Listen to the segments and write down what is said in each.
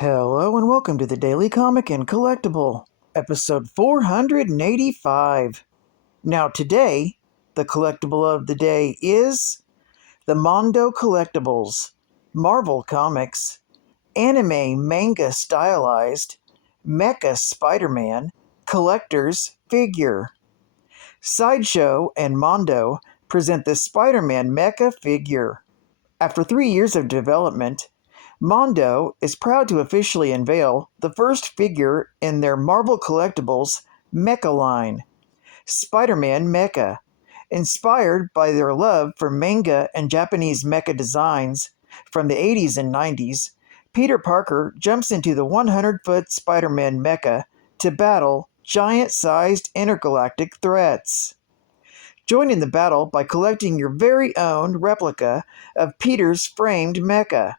Hello and welcome to the Daily Comic and Collectible, episode 485. Now today, the collectible of the day is the Mondo Collectibles, Marvel Comics, Anime Manga Stylized, Mecha Spiderman, Collector's Figure. Sideshow and Mondo present the Spider-Man Mecha figure. After 3 years of development, Mondo is proud to officially unveil the first figure in their Marvel Collectibles Mecha line, Spider-Man Mecha. Inspired by their love for manga and Japanese mecha designs from the 80s and 90s, Peter Parker jumps into the 100-foot Spider-Man Mecha to battle giant-sized intergalactic threats. Join in the battle by collecting your very own replica of Peter's framed mecha.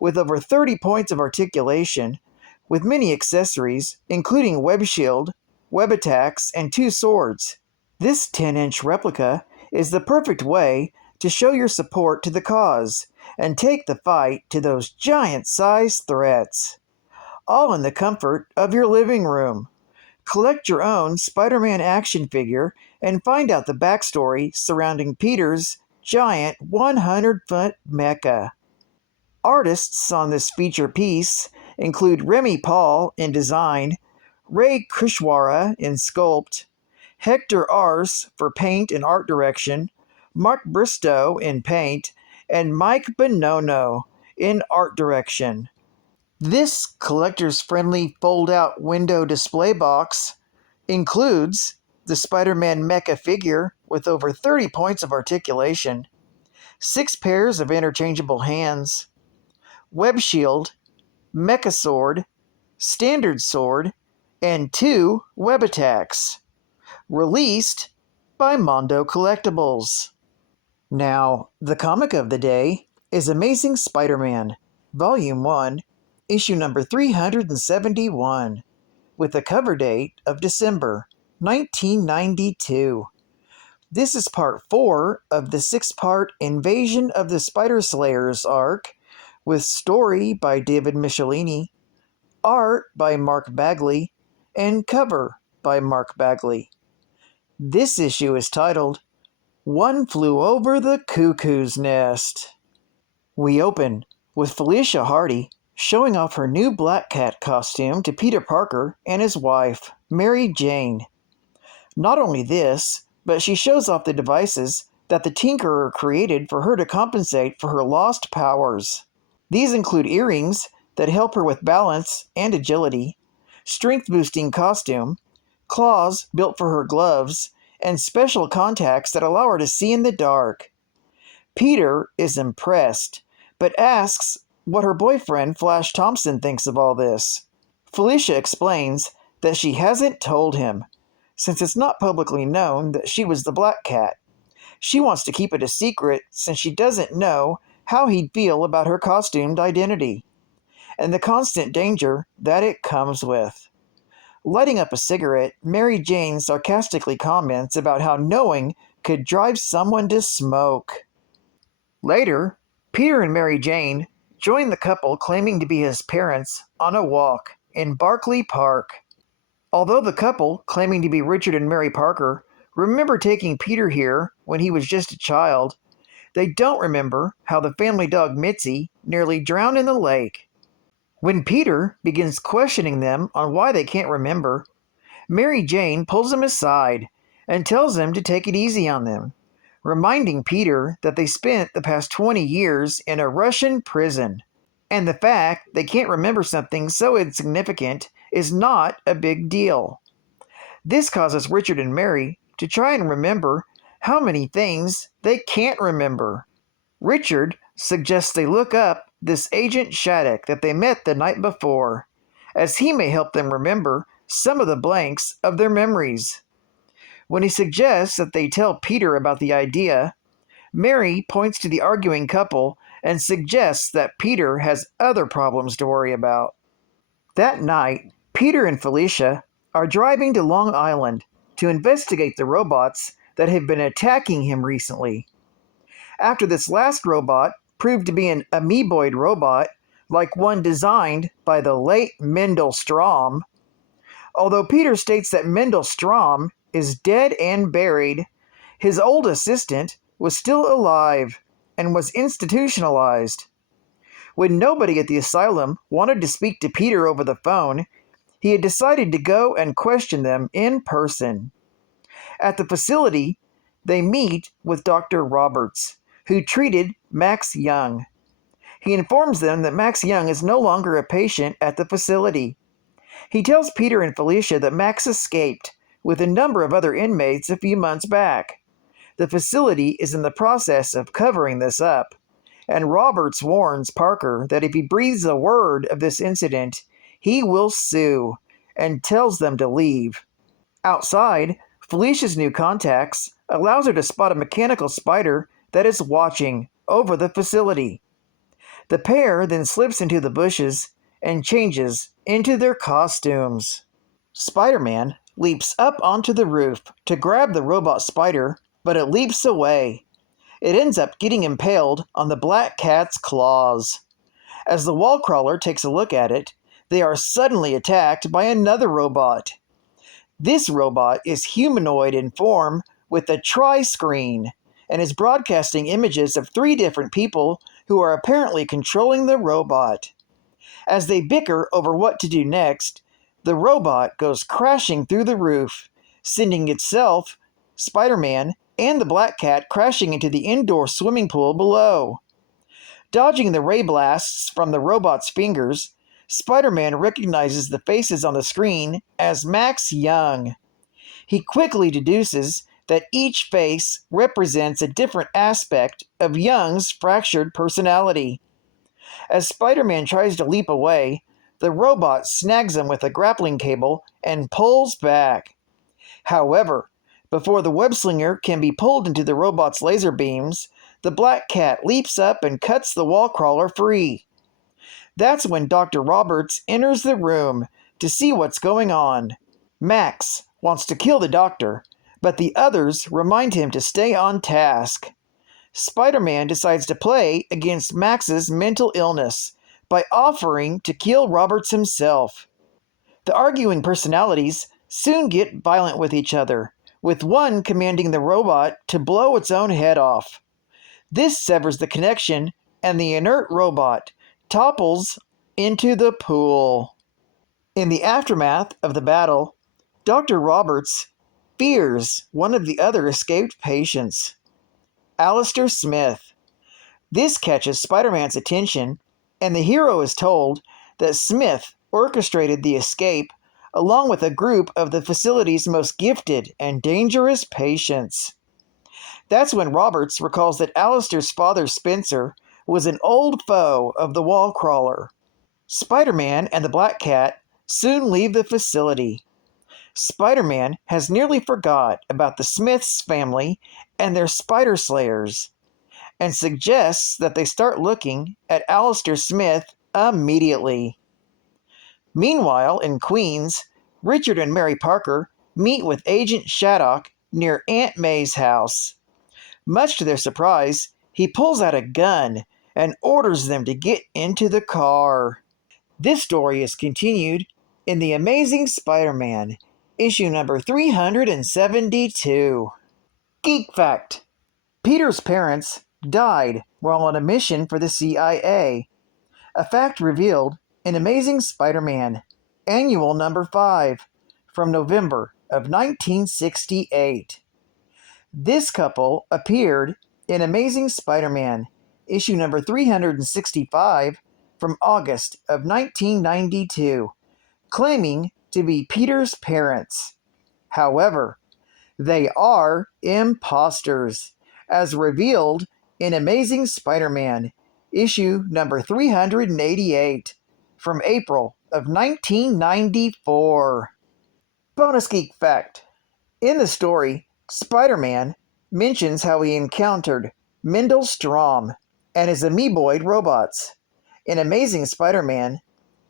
With over 30 points of articulation, with many accessories, including web shield, web attacks, and 2 swords. This 10-inch replica is the perfect way to show your support to the cause and take the fight to those giant-sized threats. All in the comfort of your living room. Collect your own Spider-Man action figure and find out the backstory surrounding Peter's giant 100-foot mecha. Artists on this feature piece include Remy Paul in design, Ray Kushwara in sculpt, Hector Ars for paint and art direction, Mark Bristow in paint, and Mike Bonono in art direction. This collectors-friendly fold-out window display box includes the Spider-Man Mecha figure with over 30 points of articulation, 6 pairs of interchangeable hands, web shield, mecha sword, standard sword, and 2 web attacks. Released by Mondo Collectibles. Now, the comic of the day is Amazing Spider-Man, Volume 1, Issue number 371, with a cover date of December 1992. This is part 4 of the 6-part Invasion of the Spider Slayers arc, with story by David Michelini, art by Mark Bagley, and cover by Mark Bagley. This issue is titled, One Flew Over the Cuckoo's Nest. We open with Felicia Hardy showing off her new Black Cat costume to Peter Parker and his wife, Mary Jane. Not only this, but she shows off the devices that the Tinkerer created for her to compensate for her lost powers. These include earrings that help her with balance and agility, strength-boosting costume, claws built for her gloves, and special contacts that allow her to see in the dark. Peter is impressed, but asks what her boyfriend Flash Thompson thinks of all this. Felicia explains that she hasn't told him, since it's not publicly known that she was the Black Cat. She wants to keep it a secret since she doesn't know how he'd feel about her costumed identity, and the constant danger that it comes with. Lighting up a cigarette, Mary Jane sarcastically comments about how knowing could drive someone to smoke. Later, Peter and Mary Jane join the couple claiming to be his parents on a walk in Barclay Park. Although the couple, claiming to be Richard and Mary Parker, remember taking Peter here when he was just a child, they don't remember how the family dog Mitzi nearly drowned in the lake. When Peter begins questioning them on why they can't remember, Mary Jane pulls him aside and tells him to take it easy on them, reminding Peter that they spent the past 20 years in a Russian prison, and the fact they can't remember something so insignificant is not a big deal. This causes Richard and Mary to try and remember how many things they can't remember. Richard suggests they look up this Agent Shattuck that they met the night before, as he may help them remember some of the blanks of their memories. When he suggests that they tell Peter about the idea, Mary points to the arguing couple and suggests that Peter has other problems to worry about. That night, Peter and Felicia are driving to Long Island to investigate the robots that have been attacking him recently. After this last robot proved to be an amoeboid robot, like one designed by the late Mendel Strom. Although Peter states that Mendel Strom is dead and buried, his old assistant was still alive and was institutionalized. When nobody at the asylum wanted to speak to Peter over the phone, he had decided to go and question them in person. At the facility, they meet with Dr. Roberts, who treated Max Young. He informs them that Max Young is no longer a patient at the facility. He tells Peter and Felicia that Max escaped with a number of other inmates a few months back. The facility is in the process of covering this up, and Roberts warns Parker that if he breathes a word of this incident, he will sue, and tells them to leave. Outside, Felicia's new contacts allows her to spot a mechanical spider that is watching over the facility. The pair then slips into the bushes and changes into their costumes. Spider-Man leaps up onto the roof to grab the robot spider, but it leaps away. It ends up getting impaled on the Black Cat's claws. As the wall crawler takes a look at it, they are suddenly attacked by another robot. This robot is humanoid in form with a tri-screen and is broadcasting images of 3 different people who are apparently controlling the robot. As they bicker over what to do next, the robot goes crashing through the roof, sending itself, Spider-Man, and the Black Cat crashing into the indoor swimming pool below. Dodging the ray blasts from the robot's fingers, Spider-Man recognizes the faces on the screen as Max Young. He quickly deduces that each face represents a different aspect of Young's fractured personality. As Spider-Man tries to leap away, the robot snags him with a grappling cable and pulls back. However, before the web-slinger can be pulled into the robot's laser beams, the Black Cat leaps up and cuts the wall crawler free. That's when Dr. Roberts enters the room to see what's going on. Max wants to kill the doctor, but the others remind him to stay on task. Spider-Man decides to play against Max's mental illness by offering to kill Roberts himself. The arguing personalities soon get violent with each other, with one commanding the robot to blow its own head off. This severs the connection, and the inert robot topples into the pool. In the aftermath of the battle, Dr. Roberts fears one of the other escaped patients, Alistair Smith. This catches Spider-Man's attention, and the hero is told that Smith orchestrated the escape along with a group of the facility's most gifted and dangerous patients. That's when Roberts recalls that Alistair's father, Spencer, was an old foe of the wall crawler. Spider-Man and the Black Cat soon leave the facility. Spider-Man has nearly forgot about the Smiths family and their spider slayers, and suggests that they start looking at Alistair Smith immediately. Meanwhile, in Queens, Richard and Mary Parker meet with Agent Shattuck near Aunt May's house. Much to their surprise, he pulls out a gun and orders them to get into the car. This story is continued in The Amazing Spider-Man, issue number 372. Geek Fact: Peter's parents died while on a mission for the CIA. A fact revealed in Amazing Spider-Man, Annual number 5, from November of 1968. This couple appeared in Amazing Spider-Man, issue number 365, from August of 1992, claiming to be Peter's parents. However, they are imposters, as revealed in Amazing Spider-Man, issue number 388, from April of 1994. Bonus Geek Fact: in the story, Spider-Man mentions how he encountered Mendel Strom and his amoeboid robots in Amazing Spider-Man,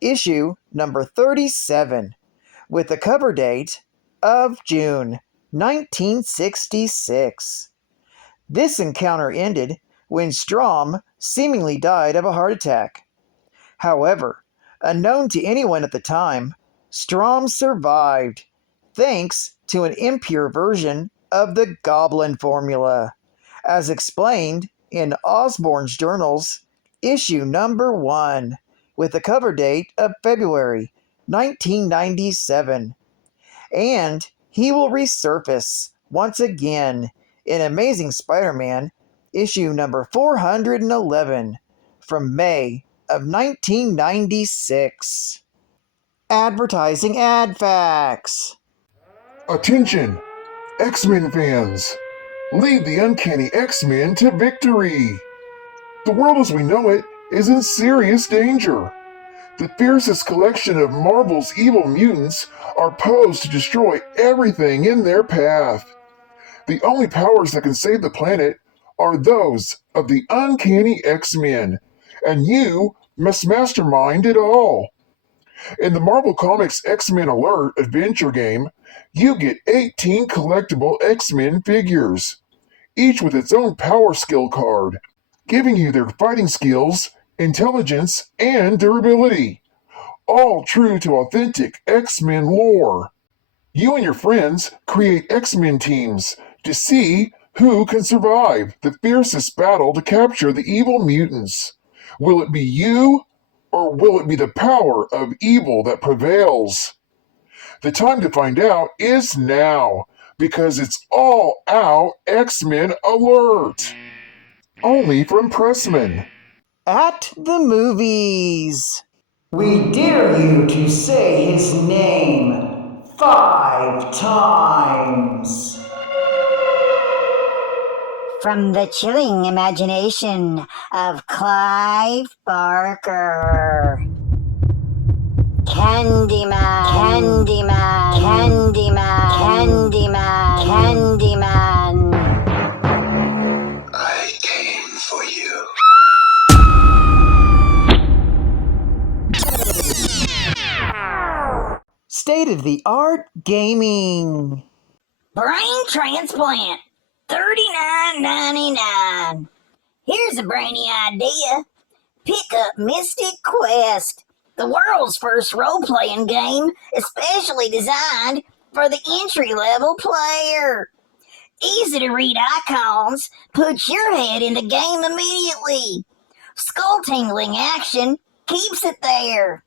issue number 37, with the cover date of June 1966. This encounter ended when Strom seemingly died of a heart attack. However, unknown to anyone at the time, Strom survived, thanks to an impure version of the Goblin formula, as explained in Osborne's Journals, issue number 1, with a cover date of February 1997. And he will resurface once again in Amazing Spider-Man, issue number 411, from May of 1996. Advertising ad facts. Attention, X-Men fans! Lead the uncanny X-Men to victory! The world as we know it is in serious danger. The fiercest collection of Marvel's evil mutants are posed to destroy everything in their path. The only powers that can save the planet are those of the uncanny X-Men, and you must mastermind it all. In the Marvel Comics X-Men Alert adventure game, you get 18 collectible X-Men figures, each with its own power skill card, giving you their fighting skills, intelligence, and durability, all true to authentic X-Men lore. You and your friends create X-Men teams to see who can survive the fiercest battle to capture the evil mutants. Will it be you, or will it be the power of evil that prevails? The time to find out is now, because it's All Out X-Men Alert! Only from Pressman. At the movies. We dare you to say his name 5 times. From the chilling imagination of Clive Barker. Candyman, Candyman, Candyman, Candyman, Candyman. I came for you. State-of-the-art gaming. Brain transplant, $39.99. Here's a brainy idea. Pick up Mystic Quest, the world's first role-playing game especially designed for the entry-level player. Easy to read icons, put your head in the game immediately. Skull-tingling action keeps it there.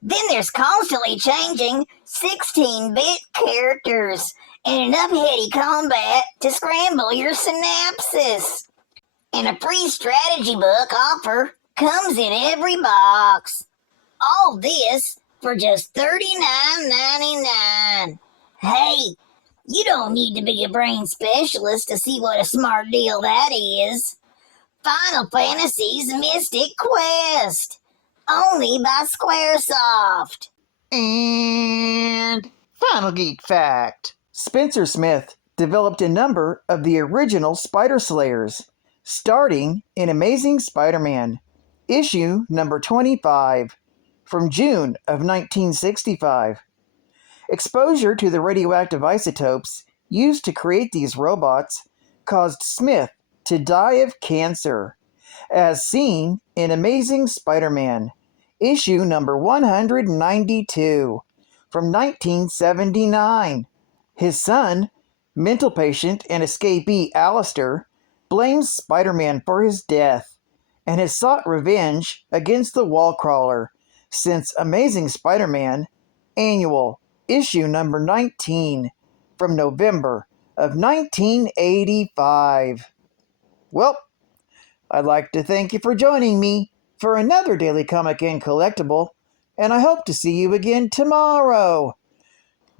Then there's constantly changing 16-bit characters and enough heady combat to scramble your synapses. And a free strategy book offer comes in every box. All this for just $39.99. Hey, you don't need to be a brain specialist to see what a smart deal that is. Final Fantasy's Mystic Quest. Only by Squaresoft. And final geek fact. Spencer Smith developed a number of the original Spider Slayers, starting in Amazing Spider-Man, issue number 25, from June of 1965. Exposure to the radioactive isotopes used to create these robots caused Smith to die of cancer, as seen in Amazing Spider-Man, issue number 192, from 1979. His son, mental patient and escapee Alistair, blames Spider-Man for his death and has sought revenge against the Wallcrawler since Amazing Spider-Man Annual, issue number 19, from November of 1985. Well, I'd like to thank you for joining me for another Daily Comic and Collectible, and I hope to see you again tomorrow.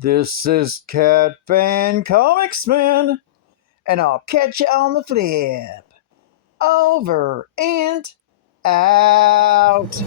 This is Cat Fan Comics Man, and I'll catch you on the flip. Over and out.